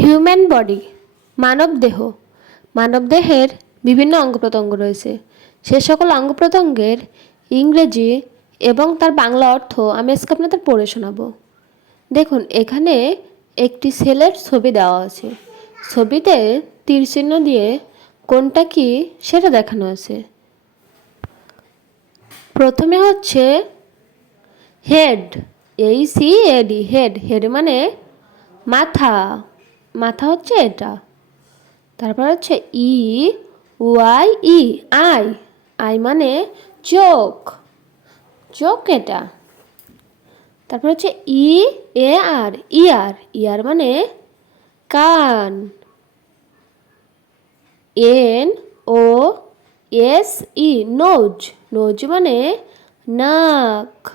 Human body মানবদেহ মানবদেহের বিভিন্ন অঙ্গ প্রত্যঙ্গ রয়েছে। সে সকল অঙ্গ প্রত্যঙ্গের ইংরেজি এবং তার বাংলা অর্থ আমি আজকে আপনাদের পড়ে শোনাবো। দেখুন, এখানে একটি ছেলের ছবি দেওয়া আছে। ছবিতে তীর চিহ্ন দিয়ে কোনটা কি সেটা দেখানো আছে। প্রথমে হচ্ছে হেড এই সি এডি হেড হেড মানে মাথা। মাথা হচ্ছে এটা। তারপর হচ্ছে E, Y, E, eye. Eye মানে চোখ। চোখ এটা। তারপর হচ্ছে ই, এ, আর ইয়ার ইয়ার মানে কান। N, O, S, E, nose. Nose মানে নাক।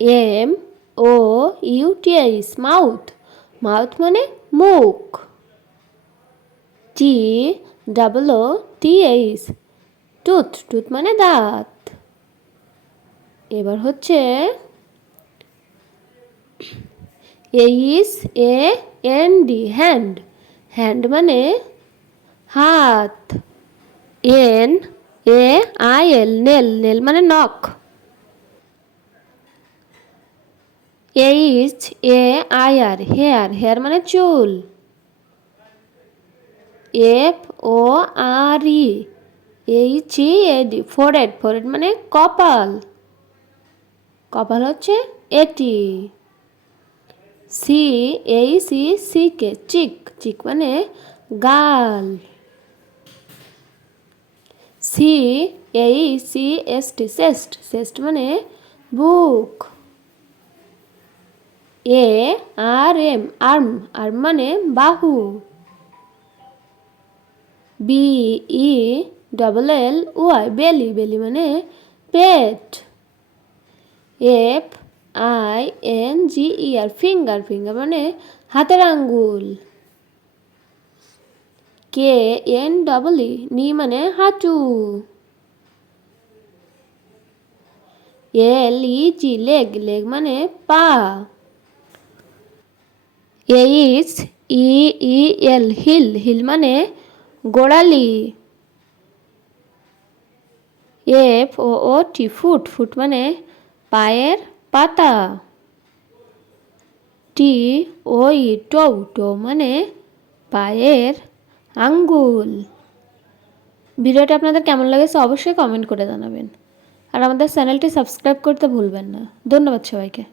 M, O, U, T H mouth mouth মানে মুখ। T double O T H tooth tooth মানে দাঁত। এবার হচ্ছে H A N D hand hand মানে হাত। N A I L nail nail মানে নখ। H A I R hair hair মানে চুল। এফ ও আর ই এইচ ই এডি ফোরেড ফোরেড মানে কপাল। কপাল হচ্ছে এটি C H C C K চিক চিক মানে গাল। C H C S T chest chest মানে বুক। A R M arm arm মানে বাহু। B E double L Y belly belly মানে পেট। F I N G E R finger finger মানে হাতের আঙ্গুল। K N double E নি মানে হাঁটু। এল ই জি লেগ লেগ মানে পা। H E E L heel heel মানে গোড়ালি। F O O T foot foot মানে পায়ের পাতা। টি ও ই টৌ টৌ মানে পায়ের আঙ্গুল। ভিডিওটা আপনাদের কেমন লেগেছে অবশ্যই কমেন্ট করে জানাবেন। আর আমাদের চ্যানেলটি সাবস্ক্রাইব করতে ভুলবেন না। ধন্যবাদ সবাইকে।